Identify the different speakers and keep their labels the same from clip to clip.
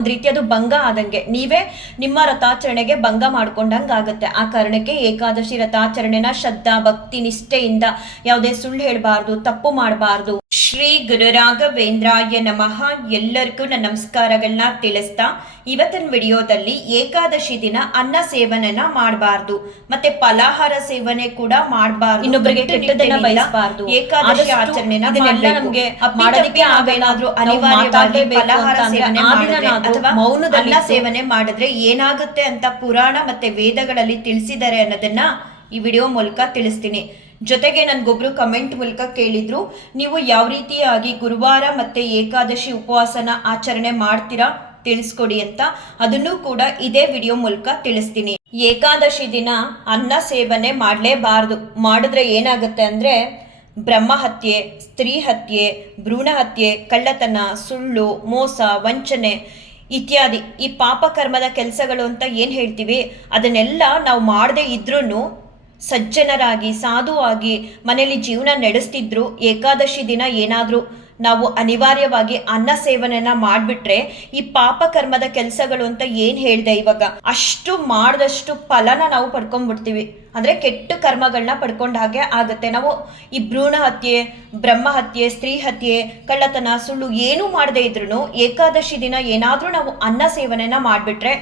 Speaker 1: ಒಂದ್ ರೀತಿ ಅದು ಭಂಗ ಆದಂಗೆ. ನೀವೇ ನಿಮ್ಮ ರಥಾಚರಣೆಗೆ ಭಂಗ ಮಾಡ್ಕೊಂಡಂಗೆ ಆಗುತ್ತೆ ಆ ಕಾರಣಕ್ಕೆ ಏಕಾದಶಿ ರಥಾಚರಣೆನ ಶ್ರದ್ಧಾ ಭಕ್ತಿ ನಿಷ್ಠೆಯಿಂದ ಯಾವುದೇ ಸುಳ್ಳು ಹೇಳಬಾರ್ದು ತಪ್ಪು ಮಾಡಬಾರ್ದು. ಶ್ರೀ ಗುರುರಾಘವೇಂದ್ರಾಯ ನಮಃ. ಎಲ್ಲರಿಗೂ ನನ್ನ ನಮಸ್ಕಾರಗಳನ್ನ ತಿಳಿಸ್ತಾ ಇವತ್ತಿನ ವಿಡಿಯೋದಲ್ಲಿ ಏಕಾದಶಿ ದಿನ ಅನ್ನ ಸೇವನೆನ ಮಾಡಬಾರ್ದು. ಮತ್ತೆ ಫಲಾಹಾರ ಸೇವನೆ ಕೂಡ ಮಾಡಬಾರ್ದು. ಇನ್ನೊಬ್ಬರಿಗೆ ಕೆಟ್ಟದನ್ನ ಬಯಸಬಾರ್ದು. ಏಕಾದಶಿ ಆಚರಣೆನ ನಮಗೆ ಮಾಡೋದಕ್ಕೆ ಆಗೇನಾದ್ರೂ ಅನಿವಾರ್ಯವಾಗಿ ಫಲಾಹಾರ ಸೇವನೆ ಅಥವಾ ಮೌನದಲ್ಲ ಸೇವನೆ ಮಾಡಿದ್ರೆ ಏನಾಗುತ್ತೆ ಅಂತ ಪುರಾಣ ಮತ್ತೆ ವೇದಗಳಲ್ಲಿ ತಿಳಿಸಿದ್ದಾರೆ ಅನ್ನೋದನ್ನ ಈ ವಿಡಿಯೋ ಮೂಲಕ ತಿಳಿಸ್ತೀನಿ. ಜೊತೆಗೆ ನನ್ಗೊಬ್ರು ಕಮೆಂಟ್ ಮೂಲಕ ಕೇಳಿದ್ರು ನೀವು ಯಾವ ರೀತಿಯಾಗಿ ಗುರುವಾರ ಮತ್ತೆ ಏಕಾದಶಿ ಉಪವಾಸನ ಆಚರಣೆ ಮಾಡ್ತೀರಾ ತಿಳಿಸ್ಕೊಡಿ ಅಂತ. ಅದನ್ನು ಕೂಡ ಇದೇ ವಿಡಿಯೋ ಮೂಲಕ ತಿಳಿಸ್ತೀನಿ. ಏಕಾದಶಿ ದಿನ ಅನ್ನ ಸೇವನೆ ಮಾಡಲೇಬಾರದು. ಮಾಡಿದ್ರೆ ಏನಾಗುತ್ತೆ ಅಂದ್ರೆ ಬ್ರಹ್ಮ ಹತ್ಯೆ ಸ್ತ್ರೀ ಹತ್ಯೆ ಭ್ರೂಣ ಹತ್ಯೆ ಕಳ್ಳತನ ಸುಳ್ಳು ಮೋಸ ವಂಚನೆ ಇತ್ಯಾದಿ. ಈ ಪಾಪಕರ್ಮದ ಕೆಲಸಗಳು ಅಂತ ಏನು ಹೇಳ್ತೀವಿ? ಅದನ್ನೆಲ್ಲ ನಾವು ಮಾಡದೇ ಇದ್ರೂ ಸಜ್ಜನರಾಗಿ, ಸಾಧುವಾಗಿ ಮನೆಯಲ್ಲಿ ಜೀವನ ನಡೆಸ್ತಿದ್ರು. ಏಕಾದಶಿ ದಿನ ಏನಾದರೂ ನಾವು ಅನಿವಾರ್ಯವಾಗಿ ಅನ್ನ ಸೇವನೆನ ಮಾಡಿಬಿಟ್ರೆ ಈ ಪಾಪ ಕರ್ಮದ ಕೆಲಸಗಳು ಅಂತ ಏನು ಹೇಳಿದೆ ಇವಾಗ? ಅಷ್ಟು ಮಾಡಿದಷ್ಟು ಫಲನ ನಾವು ಪಡ್ಕೊಂಡ್ಬಿಡ್ತೀವಿ. ಅಂದರೆ ಕೆಟ್ಟ ಕರ್ಮಗಳನ್ನ ಪಡ್ಕೊಂಡ ಹಾಗೆ ಆಗುತ್ತೆ. ನಾವು ಈ ಭ್ರೂಣ ಹತ್ಯೆ, ಬ್ರಹ್ಮ ಹತ್ಯೆ, ಸ್ತ್ರೀ ಹತ್ಯೆ, ಕಳ್ಳತನ, ಸುಳ್ಳು ಏನೂ ಮಾಡದೇ ಇದ್ರೂ ಏಕಾದಶಿ ದಿನ ಏನಾದರೂ ನಾವು ಅನ್ನ ಸೇವನೆನ ಮಾಡಿಬಿಟ್ರೆ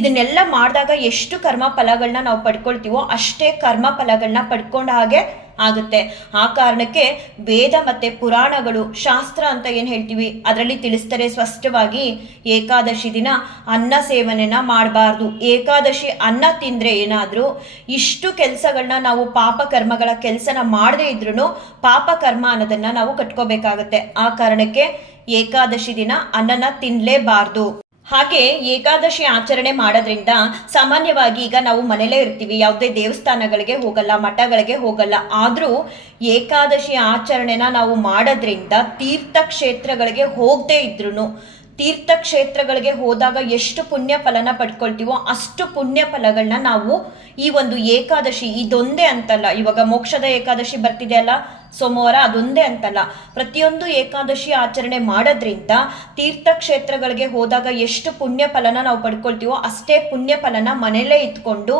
Speaker 1: ಇದನ್ನೆಲ್ಲ ಮಾಡಿದಾಗ ಎಷ್ಟು ಕರ್ಮ ಫಲಗಳನ್ನ ನಾವು ಪಡ್ಕೊಳ್ತೀವೋ ಅಷ್ಟೇ ಕರ್ಮ ಫಲಗಳನ್ನ ಪಡ್ಕೊಂಡ ಹಾಗೆ ಆಗುತ್ತೆ. ಆ ಕಾರಣಕ್ಕೆ ವೇದ ಮತ್ತೆ ಪುರಾಣಗಳು ಶಾಸ್ತ್ರ ಅಂತ ಏನು ಹೇಳ್ತೀವಿ? ಅದರಲ್ಲಿ ತಿಳಿಸ್ತಾರೆ ಸ್ಪಷ್ಟವಾಗಿ ಏಕಾದಶಿ ದಿನ ಅನ್ನ ಸೇವನೆನ ಮಾಡಬಾರ್ದು. ಏಕಾದಶಿ ಅನ್ನ ತಿಂದರೆ ಏನಾದರೂ ಇಷ್ಟು ಕೆಲಸಗಳನ್ನ ನಾವು ಪಾಪ ಕರ್ಮಗಳ ಕೆಲಸನ ಮಾಡದೇ ಇದ್ರೂ ಪಾಪ ಕರ್ಮ ಅನ್ನೋದನ್ನ ನಾವು ಕಟ್ಕೋಬೇಕಾಗತ್ತೆ. ಆ ಕಾರಣಕ್ಕೆ ಏಕಾದಶಿ ದಿನ ಅನ್ನನ ತಿನ್ನಲೇಬಾರ್ದು ಹಾಗೆ ಏಕಾದಶಿ ಆಚರಣೆ ಮಾಡೋದ್ರಿಂದ ಸಾಮಾನ್ಯವಾಗಿ ಈಗ ನಾವು ಮನೇಲೇ ಇರ್ತೀವಿ, ಯಾವುದೇ ದೇವಸ್ಥಾನಗಳಿಗೆ ಹೋಗಲ್ಲ, ಮಠಗಳಿಗೆ ಹೋಗಲ್ಲ. ಆದರೂ ಏಕಾದಶಿ ಆಚರಣೆನ ನಾವು ಮಾಡೋದ್ರಿಂದ ತೀರ್ಥಕ್ಷೇತ್ರಗಳಿಗೆ ಹೋಗದೇ ಇದ್ರೂ ತೀರ್ಥಕ್ಷೇತ್ರಗಳಿಗೆ ಹೋದಾಗ ಎಷ್ಟು ಪುಣ್ಯ ಫಲನ ಪಡ್ಕೊಳ್ತೀವೋ ಅಷ್ಟು ಪುಣ್ಯ ಫಲಗಳನ್ನ ನಾವು ಈ ಒಂದು ಏಕಾದಶಿ, ಇದೊಂದೇ ಅಂತಲ್ಲ. ಇವಾಗ ಮೋಕ್ಷದ ಏಕಾದಶಿ ಬರ್ತಿದೆ ಅಲ್ಲ? ಸೋಮವಾರ ಅದೊಂದೇ ಅಂತಲ್ಲ. ಪ್ರತಿಯೊಂದು ಏಕಾದಶಿ ಆಚರಣೆ ಮಾಡೋದ್ರಿಂದ ತೀರ್ಥಕ್ಷೇತ್ರಗಳಿಗೆ ಹೋದಾಗ ಎಷ್ಟು ಪುಣ್ಯ ಫಲನ ನಾವು ಪಡ್ಕೊಳ್ತೀವೋ ಅಷ್ಟೇ ಪುಣ್ಯ ಫಲನ ಮನೆಯಲ್ಲೇ ಇಟ್ಕೊಂಡು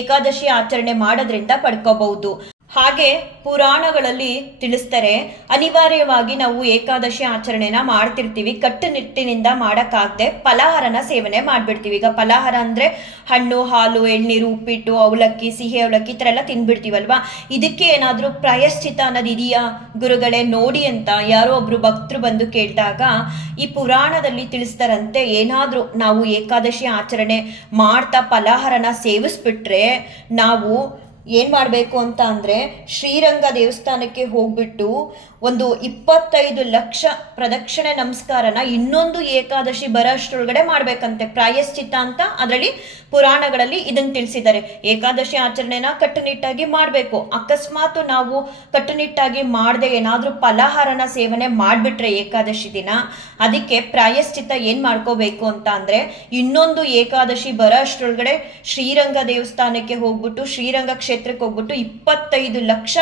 Speaker 1: ಏಕಾದಶಿ ಆಚರಣೆ ಮಾಡೋದ್ರಿಂದ ಪಡ್ಕೋಬಹುದು. ಹಾಗೆ ಪುರಾಣಗಳಲ್ಲಿ ತಿಳಿಸ್ತಾರೆ ಅನಿವಾರ್ಯವಾಗಿ ನಾವು ಏಕಾದಶಿ ಆಚರಣೆನ ಮಾಡ್ತಿರ್ತೀವಿ. ಕಟ್ಟುನಿಟ್ಟಿನಿಂದ ಮಾಡೋಕ್ಕಾಗದೆ ಫಲಾಹಾರನ ಸೇವನೆ ಮಾಡಿಬಿಡ್ತೀವಿ. ಈಗ ಫಲಾಹಾರ ಅಂದರೆ ಹಣ್ಣು, ಹಾಲು, ಎಳ್ನೀರು, ಉಪ್ಪಿಟ್ಟು, ಅವಲಕ್ಕಿ, ಸಿಹಿ ಅವಲಕ್ಕಿ ಈ ಥರ ಎಲ್ಲ ತಿನ್ಬಿಡ್ತೀವಲ್ವಾ? ಇದಕ್ಕೆ ಏನಾದರೂ ಪ್ರಾಯಶ್ಚಿತ ಅನ್ನೋದು ಇದೆಯಾ? ಗುರುಗಳೇ ನೋಡಿ ಅಂತ ಯಾರೋ ಒಬ್ರು ಭಕ್ತರು ಬಂದು ಕೇಳಿದಾಗ ಈ ಪುರಾಣದಲ್ಲಿ ತಿಳಿಸ್ತಾರಂತೆ ಏನಾದರೂ ನಾವು ಏಕಾದಶಿ ಆಚರಣೆ ಮಾಡ್ತಾ ಫಲಾಹಾರನ ಸೇವಿಸ್ಬಿಟ್ರೆ ನಾವು ಏನು ಮಾಡಬೇಕು ಅಂತ ಅಂದರೆ ಶ್ರೀರಂಗ ದೇವಸ್ಥಾನಕ್ಕೆ ಹೋಗ್ಬಿಟ್ಟು ಒಂದು ಇಪ್ಪತ್ತೈದು ಲಕ್ಷ ಪ್ರದಕ್ಷಿಣೆ ನಮಸ್ಕಾರನ ಇನ್ನೊಂದು ಏಕಾದಶಿ ಬರೋಷ್ಟರೊಳಗಡೆ ಮಾಡಬೇಕಂತೆ. ಪ್ರಾಯಶ್ಚಿತ್ತ ಅಂತ ಅದರಲ್ಲಿ ಪುರಾಣಗಳಲ್ಲಿ ಇದನ್ನು ತಿಳಿಸಿದ್ದಾರೆ. ಏಕಾದಶಿ ಆಚರಣೆನ ಕಟ್ಟುನಿಟ್ಟಾಗಿ ಮಾಡಬೇಕು. ಅಕಸ್ಮಾತ್ ನಾವು ಕಟ್ಟುನಿಟ್ಟಾಗಿ ಮಾಡದೆ ಏನಾದರೂ ಫಲಾಹಾರನ ಸೇವನೆ ಮಾಡಿಬಿಟ್ರೆ ಏಕಾದಶಿ ದಿನ, ಅದಕ್ಕೆ ಪ್ರಾಯಶ್ಚಿತ್ತ ಏನು ಮಾಡ್ಕೋಬೇಕು ಅಂತ ಅಂದರೆ ಇನ್ನೊಂದು ಏಕಾದಶಿ ಬರೋ ಅಷ್ಟರೊಳಗಡೆ ಶ್ರೀರಂಗ ದೇವಸ್ಥಾನಕ್ಕೆ ಹೋಗ್ಬಿಟ್ಟು, ಶ್ರೀರಂಗ ಕ್ಷೇತ್ರಕ್ಕೆ ಹೋಗ್ಬಿಟ್ಟು ಇಪ್ಪತ್ತೈದು ಲಕ್ಷ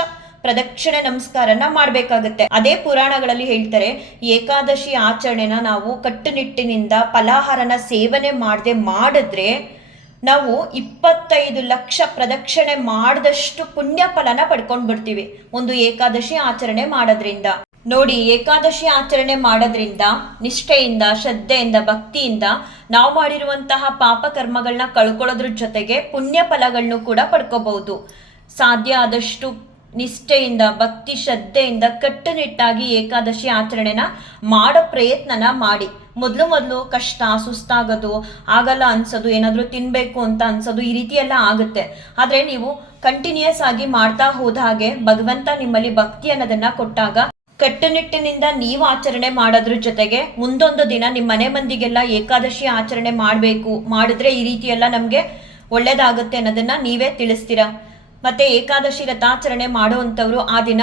Speaker 1: ಪ್ರದಕ್ಷಿಣೆ ನಮಸ್ಕಾರನ ಮಾಡಬೇಕಾಗುತ್ತೆ. ಅದೇ ಪುರಾಣಗಳಲ್ಲಿ ಹೇಳ್ತಾರೆ, ಏಕಾದಶಿ ಆಚರಣೆನ ನಾವು ಕಟ್ಟುನಿಟ್ಟಿನಿಂದ ಫಲಾಹಾರನ ಸೇವನೆ ಮಾಡದೆ ಮಾಡಿದ್ರೆ ನಾವು ಇಪ್ಪತ್ತೈದು ಲಕ್ಷ ಪ್ರದಕ್ಷಿಣೆ ಮಾಡಿದಷ್ಟು ಪುಣ್ಯ ಫಲನ ಪಡ್ಕೊಂಡು ಬಿಡ್ತೀವಿ ಒಂದು ಏಕಾದಶಿ ಆಚರಣೆ ಮಾಡೋದ್ರಿಂದ. ನೋಡಿ, ಏಕಾದಶಿ ಆಚರಣೆ ಮಾಡೋದ್ರಿಂದ ನಿಷ್ಠೆಯಿಂದ, ಶ್ರದ್ಧೆಯಿಂದ, ಭಕ್ತಿಯಿಂದ ನಾವು ಮಾಡಿರುವಂತಹ ಪಾಪ ಕರ್ಮಗಳನ್ನ ಕಳ್ಕೊಳ್ಳೋದ್ರ ಜೊತೆಗೆ ಪುಣ್ಯ ಫಲಗಳನ್ನು ಕೂಡ ಪಡ್ಕೋಬಹುದು. ಸಾಧ್ಯ ಆದಷ್ಟು ನಿಷ್ಠೆಯಿಂದ, ಭಕ್ತಿ, ಶ್ರದ್ಧೆಯಿಂದ ಕಟ್ಟುನಿಟ್ಟಾಗಿ ಏಕಾದಶಿ ಆಚರಣೆನ ಮಾಡೋ ಪ್ರಯತ್ನನ ಮಾಡಿ. ಮೊದಲು ಮೊದಲು ಕಷ್ಟ, ಸುಸ್ತಾಗೋದು, ಆಗಲ್ಲ ಅನ್ಸೋದು, ಏನಾದರೂ ತಿನ್ನಬೇಕು ಅಂತ ಅನ್ಸೋದು ಈ ರೀತಿ ಎಲ್ಲ ಆಗುತ್ತೆ. ಆದರೆ ನೀವು ಕಂಟಿನ್ಯೂಸ್ ಆಗಿ ಮಾಡ್ತಾ ಹೋದ ಹಾಗೆ ಭಗವಂತ ನಿಮ್ಮಲ್ಲಿ ಭಕ್ತಿ ಅನ್ನೋದನ್ನ ಕೊಟ್ಟಾಗ ಕಟ್ಟುನಿಟ್ಟಿನಿಂದ ನೀವು ಆಚರಣೆ ಮಾಡೋದ್ರ ಜೊತೆಗೆ ಮುಂದೊಂದು ದಿನ ನಿಮ್ಮ ಮನೆ ಮಂದಿಗೆಲ್ಲ ಏಕಾದಶಿ ಆಚರಣೆ ಮಾಡಬೇಕು, ಮಾಡಿದ್ರೆ ಈ ರೀತಿ ಎಲ್ಲ ನಮಗೆ ಒಳ್ಳೇದಾಗುತ್ತೆ ಅನ್ನೋದನ್ನ ನೀವೇ ತಿಳಿಸ್ತೀರಾ? ಮತ್ತೆ ಏಕಾದಶಿ ವ್ರತಾಚರಣೆ ಮಾಡುವಂಥವ್ರು ಆ ದಿನ.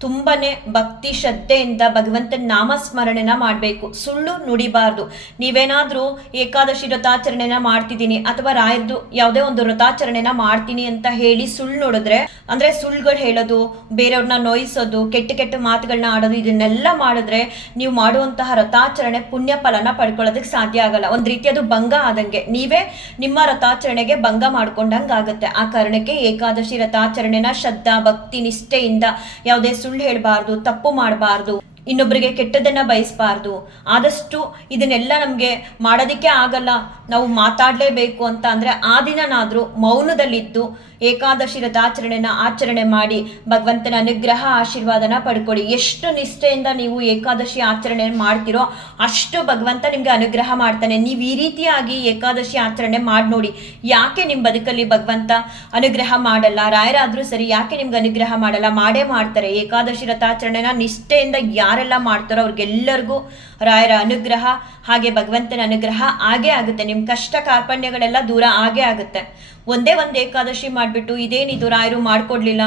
Speaker 1: ತುಂಬನೇ ಭಕ್ತಿ ಶ್ರದ್ಧೆಯಿಂದ ಭಗವಂತನ ನಾಮಸ್ಮರಣೆನ ಮಾಡಬೇಕು. ಸುಳ್ಳು ನುಡಿಬಾರ್ದು. ನೀವೇನಾದರೂ ಏಕಾದಶಿ ವ್ರತಾಚರಣೆನ ಮಾಡ್ತಿದ್ದೀನಿ ಅಥವಾ ರಾಯರ್ದು ಯಾವುದೇ ಒಂದು ವ್ರತಾಚರಣೆನ ಮಾಡ್ತೀನಿ ಅಂತ ಹೇಳಿ ಸುಳ್ಳು ನೋಡಿದ್ರೆ, ಅಂದ್ರೆ ಸುಳ್ಳುಗಳು ಹೇಳೋದು ಬೇರೆಯವ್ರನ್ನ ನೋಯಿಸೋದು, ಕೆಟ್ಟ ಕೆಟ್ಟ ಮಾತುಗಳನ್ನ ಆಡೋದು, ಇದನ್ನೆಲ್ಲ ಮಾಡಿದ್ರೆ ನೀವು ಮಾಡುವಂತಹ ರಥಾಚರಣೆ ಪುಣ್ಯ ಫಲನ ಪಡ್ಕೊಳ್ಳೋದಕ್ಕೆ ಸಾಧ್ಯ ಆಗಲ್ಲ. ಒಂದು ರೀತಿ ಅದು ಭಂಗ ಆದಂಗೆ. ನೀವೇ ನಿಮ್ಮ ರಥಾಚರಣೆಗೆ ಭಂಗ ಮಾಡ್ಕೊಂಡಂಗೆ ಆಗುತ್ತೆ ಆ ಕಾರಣಕ್ಕೆ ಏಕಾದಶಿ ರಥಾಚರಣೆನ ಶ್ರದ್ಧಾ, ಭಕ್ತಿ, ನಿಷ್ಠೆಯಿಂದ ಯಾವುದೇ ಹೇಳಬಾರ್ದು, ತಪ್ಪು ಮಾಡಬಾರ್ದು ಇನ್ನೊಬ್ಬರಿಗೆ ಕೆಟ್ಟದನ್ನ ಬಯಸಬಾರ್ದು. ಆದಷ್ಟು ಇದನ್ನೆಲ್ಲ ನಮಗೆ ಮಾಡೋದಕ್ಕೆ ಆಗಲ್ಲ. ನಾವು ಮಾತಾಡಲೇಬೇಕು ಅಂತ ಅಂದರೆ ಆ ದಿನನಾದರೂ ಮೌನದಲ್ಲಿದ್ದು ಏಕಾದಶಿ ರಥಾಚರಣೆನ ಆಚರಣೆ ಮಾಡಿ ಭಗವಂತನ ಅನುಗ್ರಹ, ಆಶೀರ್ವಾದನ ಪಡ್ಕೊಳ್ಳಿ. ಎಷ್ಟು ನಿಷ್ಠೆಯಿಂದ ನೀವು ಏಕಾದಶಿ ಆಚರಣೆ ಮಾಡ್ತಿರೋ ಅಷ್ಟು ಭಗವಂತ ನಿಮಗೆ ಅನುಗ್ರಹ ಮಾಡ್ತಾನೆ. ನೀವು ಈ ರೀತಿಯಾಗಿ ಏಕಾದಶಿ ಆಚರಣೆ ಮಾಡಿ ನೋಡಿ. ಯಾಕೆ ನಿಮ್ಮ ಬದುಕಲ್ಲಿ ಭಗವಂತ ಅನುಗ್ರಹ ಮಾಡಲ್ಲ? ರಾಯರಾದರೂ ಸರಿ ಯಾಕೆ ನಿಮ್ಗೆ ಅನುಗ್ರಹ ಮಾಡಲ್ಲ? ಮಾಡೇ ಮಾಡ್ತಾರೆ. ಏಕಾದಶಿ ರಥಾಚರಣೆನ ನಿಷ್ಠೆಯಿಂದ ಯಾರೆಲ್ಲ ಮಾಡ್ತಾರೋ ಅವ್ರಿಗೆಲ್ಲರಿಗೂ ರಾಯರ ಅನುಗ್ರಹ, ಹಾಗೆ ಭಗವಂತನ ಅನುಗ್ರಹ ಆಗೇ ಆಗುತ್ತೆ. ನಿಮ್ಮ ಕಷ್ಟ ಕಾರ್ಪಣ್ಯಗಳೆಲ್ಲ ದೂರ ಆಗೇ ಆಗುತ್ತೆ. ಒಂದೇ ಒಂದು ಏಕಾದಶಿ ಮಾಡಿಬಿಟ್ಟು ಇದೇನಿದು ರಾಯರು ಮಾಡ್ಕೊಡ್ಲಿಲ್ಲ,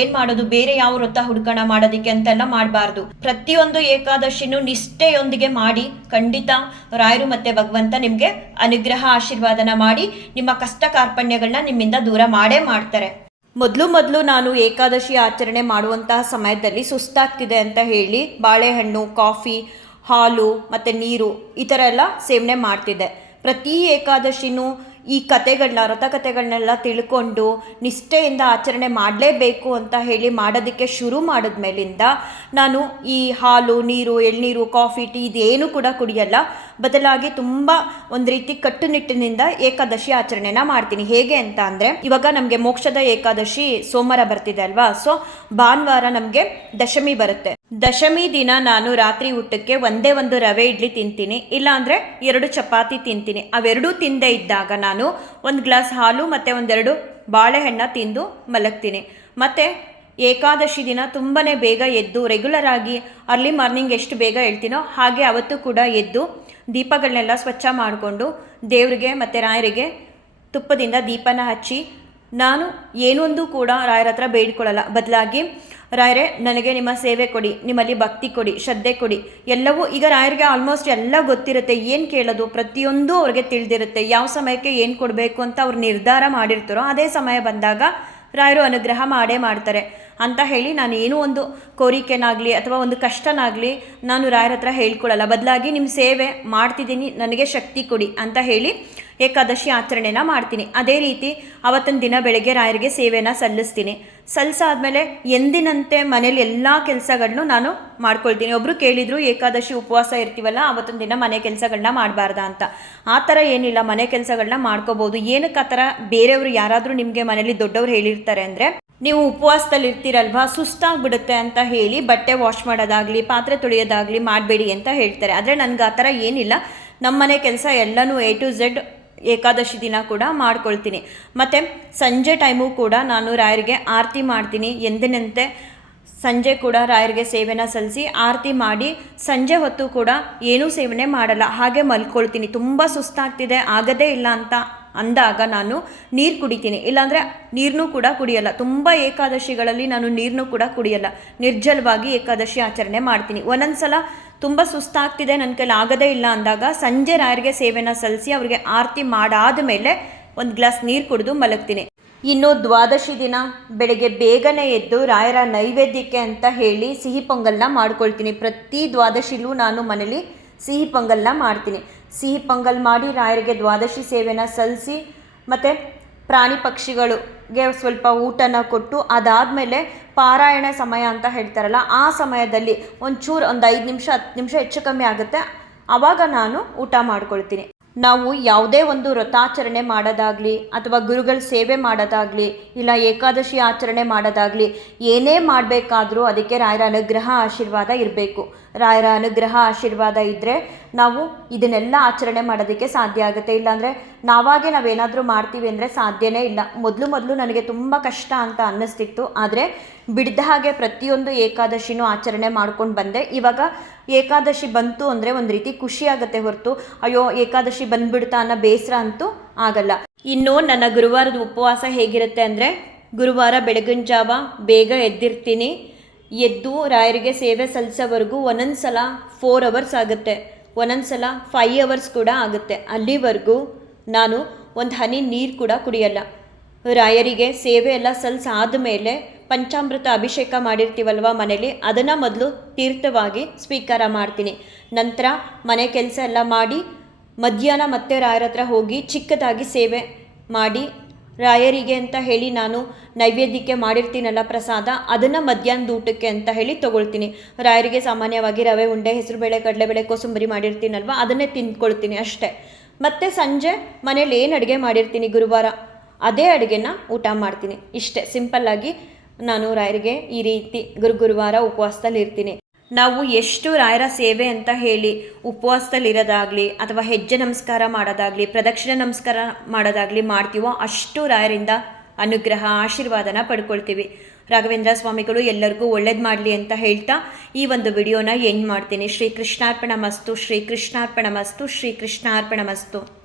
Speaker 1: ಏನ್ ಮಾಡೋದು? ಬೇರೆ ಯಾವ ವೃತ್ತ ಹುಡ್ಕಣ ಮಾಡೋದಕ್ಕೆ ಅಂತೆಲ್ಲ ಮಾಡಬಾರ್ದು. ಪ್ರತಿಯೊಂದು ಏಕಾದಶಿನೂ ನಿಷ್ಠೆಯೊಂದಿಗೆ ಮಾಡಿ, ಖಂಡಿತ ರಾಯರು ಮತ್ತೆ ಭಗವಂತ ನಿಮ್ಗೆ ಅನುಗ್ರಹ, ಆಶೀರ್ವಾದನ ಮಾಡಿ ನಿಮ್ಮ ಕಷ್ಟ ಕಾರ್ಪಣ್ಯಗಳನ್ನ ನಿಮ್ಮಿಂದ ದೂರ ಮಾಡೇ ಮಾಡ್ತಾರೆ. ಮೊದಲು ಮೊದಲು ನಾನು ಏಕಾದಶಿ ಆಚರಣೆ ಮಾಡುವಂತಹ ಸಮಯದಲ್ಲಿ ಸುಸ್ತಾಗ್ತಿದೆ ಅಂತ ಹೇಳಿ, ಬಾಳೆಹಣ್ಣು, ಕಾಫಿ ಹಾಲು ಮತ್ತು ನೀರು ಈ ಥರ ಎಲ್ಲ ಸೇವನೆ ಮಾಡ್ತಿದ್ದೆ. ಪ್ರತಿ ಏಕಾದಶಿನೂ ಈ ಕತೆಗಳನ್ನ ವ್ರತಕಥೆಗಳನ್ನೆಲ್ಲ ತಿಳ್ಕೊಂಡು ನಿಷ್ಠೆಯಿಂದ ಆಚರಣೆ ಮಾಡಲೇಬೇಕು ಅಂತ ಹೇಳಿ ಮಾಡೋದಕ್ಕೆ ಶುರು ಮಾಡಿದ್ಮೇಲಿಂದ ನಾನು ಈ ಹಾಲು, ನೀರು, ಎಳ್ನೀರು, ಕಾಫಿ, ಟೀ ಇದೇನು ಕೂಡ ಕುಡಿಯಲ್ಲ. ಬದಲಾಗಿ ತುಂಬ ಒಂದು ರೀತಿ ಕಟ್ಟುನಿಟ್ಟಿನಿಂದ ಏಕಾದಶಿ ಆಚರಣೆನ ಮಾಡ್ತೀನಿ. ಹೇಗೆ ಅಂತ ಅಂದರೆ, ಇವಾಗ ನಮಗೆ ಮೋಕ್ಷದ ಏಕಾದಶಿ ಸೋಮವಾರ ಬರ್ತಿದೆ ಅಲ್ವಾ? ಸೊ, ಭಾನುವಾರ ನಮಗೆ ದಶಮಿ ಬರುತ್ತೆ. ದಶಮಿ ದಿನ ನಾನು ರಾತ್ರಿ ಊಟಕ್ಕೆ ಒಂದೇ ಒಂದು ರವೆ ಇಡ್ಲಿ ತಿಂತೀನಿ, ಇಲ್ಲಾಂದರೆ ಎರಡು ಚಪಾತಿ ತಿಂತೀನಿ. ಅವೆರಡೂ ತಿಂದೇ ಇದ್ದಾಗ ನಾನು ಒಂದು ಗ್ಲಾಸ್ ಹಾಲು ಮತ್ತು ಒಂದೆರಡು ಬಾಳೆಹಣ್ಣ ತಿಂದು ಮಲಗ್ತೀನಿ. ಮತ್ತು ಏಕಾದಶಿ ದಿನ ತುಂಬಾ ಬೇಗ ಎದ್ದು ರೆಗ್ಯುಲರ್ ಆಗಿ ಅರ್ಲಿ ಮಾರ್ನಿಂಗ್ ಎಷ್ಟು ಬೇಗ ಹೇಳ್ತೀನೋ ಹಾಗೆ ಅವತ್ತು ಕೂಡ ಎದ್ದು ದೀಪಗಳನ್ನೆಲ್ಲ ಸ್ವಚ್ಛ ಮಾಡಿಕೊಂಡು ದೇವರಿಗೆ ಮತ್ತು ರಾಯರಿಗೆ ತುಪ್ಪದಿಂದ ದೀಪನ ಹಚ್ಚಿ ನಾನು ಏನೊಂದು ಕೂಡ ರಾಯರ ಹತ್ರ ಬೇಡ್ಕೊಳ್ಳಲ್ಲ. ಬದಲಾಗಿ ರಾಯರೇ, ನನಗೆ ನಿಮ್ಮ ಸೇವೆ ಕೊಡಿ, ನಿಮ್ಮಲ್ಲಿ ಭಕ್ತಿ ಕೊಡಿ, ಶ್ರದ್ಧೆ ಕೊಡಿ. ಎಲ್ಲವೂ ಈಗ ರಾಯರಿಗೆ ಆಲ್ಮೋಸ್ಟ್ ಎಲ್ಲ ಗೊತ್ತಿರುತ್ತೆ, ಏನು ಕೇಳೋದು, ಪ್ರತಿಯೊಂದು ಅವ್ರಿಗೆ ತಿಳಿದಿರುತ್ತೆ, ಯಾವ ಸಮಯಕ್ಕೆ ಏನು ಕೊಡಬೇಕು ಅಂತ ಅವ್ರು ನಿರ್ಧಾರ ಮಾಡಿರ್ತಾರೋ ಅದೇ ಸಮಯ ಬಂದಾಗ ರಾಯರು ಅನುಗ್ರಹ ಮಾಡೇ ಮಾಡ್ತಾರೆ. ಅಂತ ಹೇಳಿ ನಾನು ಏನೂ ಒಂದು ಕೋರಿಕೆನಾಗಲಿ ಅಥವಾ ಒಂದು ಕಷ್ಟನಾಗಲಿ ನಾನು ರಾಯರ ಹತ್ರ ಹೇಳ್ಕೊಳ್ಳಲ್ಲ. ಬದಲಾಗಿ ನಿಮ್ಮ ಸೇವೆ ಮಾಡ್ತಿದ್ದೀನಿ, ನನಗೆ ಶಕ್ತಿ ಕೊಡಿ ಅಂತ ಹೇಳಿ ಏಕಾದಶಿ ಆಚರಣೆನ ಮಾಡ್ತೀನಿ. ಅದೇ ರೀತಿ ಅವತ್ತಿನ ದಿನ ಬೆಳಗ್ಗೆ ರಾಯರಿಗೆ ಸೇವೆನ ಸಲ್ಲಿಸ್ತೀನಿ. ಸಲ್ಲಿಸಾದ್ಮೇಲೆ ಎಂದಿನಂತೆ ಮನೇಲಿ ಎಲ್ಲ ಕೆಲಸಗಳನ್ನು ನಾನು ಮಾಡ್ಕೊಳ್ತೀನಿ. ಒಬ್ಬರು ಕೇಳಿದರು ಏಕಾದಶಿ ಉಪವಾಸ ಇರ್ತೀವಲ್ಲ ಅವತ್ತೊಂದು ದಿನ ಮನೆ ಕೆಲಸಗಳನ್ನ ಮಾಡಬಾರ್ದ ಅಂತ. ಆ ಥರ ಏನಿಲ್ಲ, ಮನೆ ಕೆಲಸಗಳನ್ನ ಮಾಡ್ಕೋಬೋದು. ಏನಕ್ಕೆ ಆ ಥರ ಬೇರೆಯವರು ಯಾರಾದರೂ ನಿಮಗೆ ಮನೇಲಿ ದೊಡ್ಡವ್ರು ಹೇಳಿರ್ತಾರೆ ಅಂದರೆ, ನೀವು ಉಪವಾಸದಲ್ಲಿ ಇರ್ತೀರಲ್ವಾ, ಸುಸ್ತಾಗ್ಬಿಡುತ್ತೆ ಅಂತ ಹೇಳಿ ಬಟ್ಟೆ ವಾಶ್ ಮಾಡೋದಾಗಲಿ, ಪಾತ್ರೆ ತೊಳೆಯೋದಾಗಲಿ ಮಾಡಬೇಡಿ ಅಂತ ಹೇಳ್ತಾರೆ. ಆದರೆ ನನಗೆ ಆ ಥರ ಏನಿಲ್ಲ. ನಮ್ಮ ಮನೆ ಕೆಲಸ ಎಲ್ಲನೂ ಎ ಟು ಝೆಡ್ ಏಕಾದಶಿ ದಿನ ಕೂಡ ಮಾಡ್ಕೊಳ್ತೀನಿ. ಮತ್ತು ಸಂಜೆ ಟೈಮು ಕೂಡ ನಾನು ರಾಯರಿಗೆ ಆರತಿ ಮಾಡ್ತೀನಿ. ಎಂದಿನಂತೆ ಸಂಜೆ ಕೂಡ ರಾಯರಿಗೆ ಸೇವೆನ ಸಲ್ಲಿಸಿ ಆರತಿ ಮಾಡಿ ಸಂಜೆ ಹೊತ್ತು ಕೂಡ ಏನೂ ಸೇವನೆ ಮಾಡಲ್ಲ. ಹಾಗೆ ಮಲ್ಕೊಳ್ತೀನಿ. ತುಂಬ ಸುಸ್ತಾಗ್ತಿದೆ. ಆಗದೇ ಇಲ್ಲ ಅಂತ ಅಂದಾಗ ನಾನು ನೀರು ಕುಡಿತೀನಿ. ಇಲ್ಲಾಂದರೆ ನೀರನ್ನೂ ಕೂಡ ಕುಡಿಯಲ್ಲ. ತುಂಬ ಏಕಾದಶಿಗಳಲ್ಲಿ ನಾನು ನೀರನ್ನೂ ಕೂಡ ಕುಡಿಯಲ್ಲ. ನಿರ್ಜಲವಾಗಿ ಏಕಾದಶಿ ಆಚರಣೆ ಮಾಡ್ತೀನಿ. ಒಂದೊಂದು ಸಲ ತುಂಬ ಸುಸ್ತಾಗ್ತಿದೆ ನನ್ನ ಕೈಲಿ ಆಗದೇ ಇಲ್ಲ ಅಂದಾಗ ಸಂಜೆ ರಾಯರಿಗೆ ಸೇವೆನ ಸಲ್ಲಿಸಿ ಅವರಿಗೆ ಆರತಿ ಮಾಡಾದ ಮೇಲೆ ಒಂದು ಗ್ಲಾಸ್ ನೀರು ಕುಡಿದು ಮಲಗ್ತೀನಿ. ಇನ್ನು ದ್ವಾದಶಿ ದಿನ, ಬೆಳಗ್ಗೆ ಬೇಗನೆ ಎದ್ದು ರಾಯರ ನೈವೇದ್ಯಕ್ಕೆ ಅಂತ ಹೇಳಿ ಸಿಹಿ ಪೊಂಗಲ್ನ ಮಾಡ್ಕೊಳ್ತೀನಿ. ಪ್ರತಿ ದ್ವಾದಶಿಲೂ ನಾನು ಮನೇಲಿ ಸಿಹಿ ಪೊಂಗಲ್ನ ಮಾಡ್ತೀನಿ. ಸಿಹಿ ಪೊಂಗಲ್ ಮಾಡಿ ರಾಯರಿಗೆ ದ್ವಾದಶಿ ಸೇವೆನ ಸಲ್ಲಿಸಿ, ಮತ್ತು ಪ್ರಾಣಿ ಪಕ್ಷಿಗಳಿಗೆ ಸ್ವಲ್ಪ ಊಟನ ಕೊಟ್ಟು ಅದಾದಮೇಲೆ ಪಾರಾಯಣ ಸಮಯ ಅಂತ ಹೇಳ್ತಾರಲ್ಲ, ಆ ಸಮಯದಲ್ಲಿ ಒಂಚೂರು ಒಂದು ಐದು ನಿಮಿಷ, ಹತ್ತು ನಿಮಿಷ ಹೆಚ್ಚು ಕಮ್ಮಿ ಆಗುತ್ತೆ. ಆವಾಗ ನಾನು ಊಟ ಮಾಡ್ಕೊಳ್ತೀನಿ. ನಾವು ಯಾವುದೇ ಒಂದು ವ್ರತಾಚರಣೆ ಮಾಡೋದಾಗಲಿ ಅಥವಾ ಗುರುಗಳ ಸೇವೆ ಮಾಡೋದಾಗಲಿ ಇಲ್ಲ ಏಕಾದಶಿ ಆಚರಣೆ ಮಾಡೋದಾಗಲಿ, ಏನೇ ಮಾಡಬೇಕಾದರೂ ಅದಕ್ಕೆ ರಾಯರ ಅನುಗ್ರಹ ಆಶೀರ್ವಾದ ಇರಬೇಕು. ರಾಯರ ಅನುಗ್ರಹ ಆಶೀರ್ವಾದ ಇದ್ದರೆ ನಾವು ಇದನ್ನೆಲ್ಲ ಆಚರಣೆ ಮಾಡೋದಕ್ಕೆ ಸಾಧ್ಯ ಆಗುತ್ತೆ. ಇಲ್ಲಾಂದರೆ ನಾವಾಗೆ ನಾವೇನಾದರೂ ಮಾಡ್ತೀವಿ ಅಂದರೆ ಸಾಧ್ಯನೇ ಇಲ್ಲ. ಮೊದಲು ಮೊದಲು ನನಗೆ ತುಂಬ ಕಷ್ಟ ಅಂತ ಅನ್ನಿಸ್ತಿತ್ತು. ಆದರೆ ಬಿಡ್ದ ಹಾಗೆ ಪ್ರತಿಯೊಂದು ಏಕಾದಶಿನೂ ಆಚರಣೆ ಮಾಡ್ಕೊಂಡು ಬಂದೆ. ಇವಾಗ ಏಕಾದಶಿ ಬಂತು ಅಂದರೆ ಒಂದು ರೀತಿ ಖುಷಿ ಆಗುತ್ತೆ ಹೊರತು. ಅಯ್ಯೋ, ಏಕಾದಶಿ ಬಂದ್ಬಿಡ್ತಾ ಅನ್ನೋ ಬೇಸರ ಅಂತೂ ಆಗಲ್ಲ. ಇನ್ನು ನನ್ನ ಗುರುವಾರದ ಉಪವಾಸ ಹೇಗಿರುತ್ತೆ ಅಂದರೆ, ಗುರುವಾರ ಬೆಳಗಿನ ಜಾವ ಬೇಗ ಎದ್ದಿರ್ತೀನಿ. ಎದ್ದು ರಾಯರಿಗೆ ಸೇವೆ ಸಲ್ಲಿಸೋವರೆಗೂ ಒಂದೊಂದು ಸಲ ಫೋರ್ ಅವರ್ಸ್ ಆಗುತ್ತೆ. ಒಂದೊಂದು ಸಲ ಫೈವ್ ಅವರ್ಸ್ ಕೂಡ ಆಗುತ್ತೆ. ಅಲ್ಲಿವರೆಗೂ ನಾನು ಒಂದು ಹನಿ ನೀರು ಕೂಡ ಕುಡಿಯಲ್ಲ. ರಾಯರಿಗೆ ಸೇವೆ ಎಲ್ಲ ಸಲ್ಲಿಸಾದ ಮೇಲೆ ಪಂಚಾಮೃತ ಅಭಿಷೇಕ ಮಾಡಿರ್ತೀವಲ್ವ ಮನೇಲಿ, ಅದನ್ನು ಮೊದಲು ತೀರ್ಥವಾಗಿ ಸ್ವೀಕಾರ ಮಾಡ್ತೀನಿ. ನಂತರ ಮನೆ ಕೆಲಸ ಎಲ್ಲ ಮಾಡಿ, ಮಧ್ಯಾಹ್ನ ಮತ್ತೆ ರಾಯರ ಹತ್ರ ಹೋಗಿ ಚಿಕ್ಕದಾಗಿ ಸೇವೆ ಮಾಡಿ, ರಾಯರಿಗೆ ಅಂತ ಹೇಳಿ ನಾನು ನೈವೇದ್ಯಕ್ಕೆ ಮಾಡಿರ್ತೀನಲ್ಲ ಪ್ರಸಾದ, ಅದನ್ನು ಮಧ್ಯಾಹ್ನದ ಊಟಕ್ಕೆ ಅಂತ ಹೇಳಿ ತೊಗೊಳ್ತೀನಿ. ರಾಯರಿಗೆ ಸಾಮಾನ್ಯವಾಗಿ ರವೆ, ಉಂಡೆ, ಹೆಸರುಬೇಳೆ, ಕಡಲೆಬೇಳೆ, ಕೋಸಂಬರಿ ಮಾಡಿರ್ತೀನಲ್ವ, ಅದನ್ನೇ ತಿಂದ್ಕೊಳ್ತೀನಿ ಅಷ್ಟೇ. ಮತ್ತು ಸಂಜೆ ಮನೇಲಿ ಏನು ಅಡುಗೆ ಮಾಡಿರ್ತೀನಿ ಗುರುವಾರ, ಅದೇ ಅಡುಗೆನ ಊಟ ಮಾಡ್ತೀನಿ. ಇಷ್ಟೇ, ಸಿಂಪಲ್ಲಾಗಿ ನಾನು ರಾಯರಿಗೆ ಈ ರೀತಿ ಗುರು ಗುರುವಾರ ಉಪವಾಸದಲ್ಲಿ ಇರ್ತೀನಿ ನಾವು ಎಷ್ಟು ರಾಯರ ಸೇವೆ ಅಂತ ಹೇಳಿ ಉಪವಾಸದಲ್ಲಿರೋದಾಗಲಿ ಅಥವಾ ಹೆಜ್ಜೆ ನಮಸ್ಕಾರ ಮಾಡೋದಾಗಲಿ, ಪ್ರದಕ್ಷಿಣೆ ನಮಸ್ಕಾರ ಮಾಡೋದಾಗಲಿ ಮಾಡ್ತೀವೋ ಅಷ್ಟು ರಾಯರಿಂದ ಅನುಗ್ರಹ, ಆಶೀರ್ವಾದನ ಪಡ್ಕೊಳ್ತೀವಿ. ರಾಘವೇಂದ್ರ ಸ್ವಾಮಿಗಳು ಎಲ್ಲರಿಗೂ ಒಳ್ಳೇದು ಮಾಡಲಿ ಅಂತ ಹೇಳ್ತಾ ಈ ಒಂದು ವಿಡಿಯೋನ ಎಂಡ್ ಮಾಡ್ತೀನಿ. ಶ್ರೀ ಕೃಷ್ಣಾರ್ಪಣ ಮಸ್ತು ಶ್ರೀ ಕೃಷ್ಣಾರ್ಪಣ ಮಸ್ತು ಶ್ರೀ ಕೃಷ್ಣಾರ್ಪಣ ಮಸ್ತು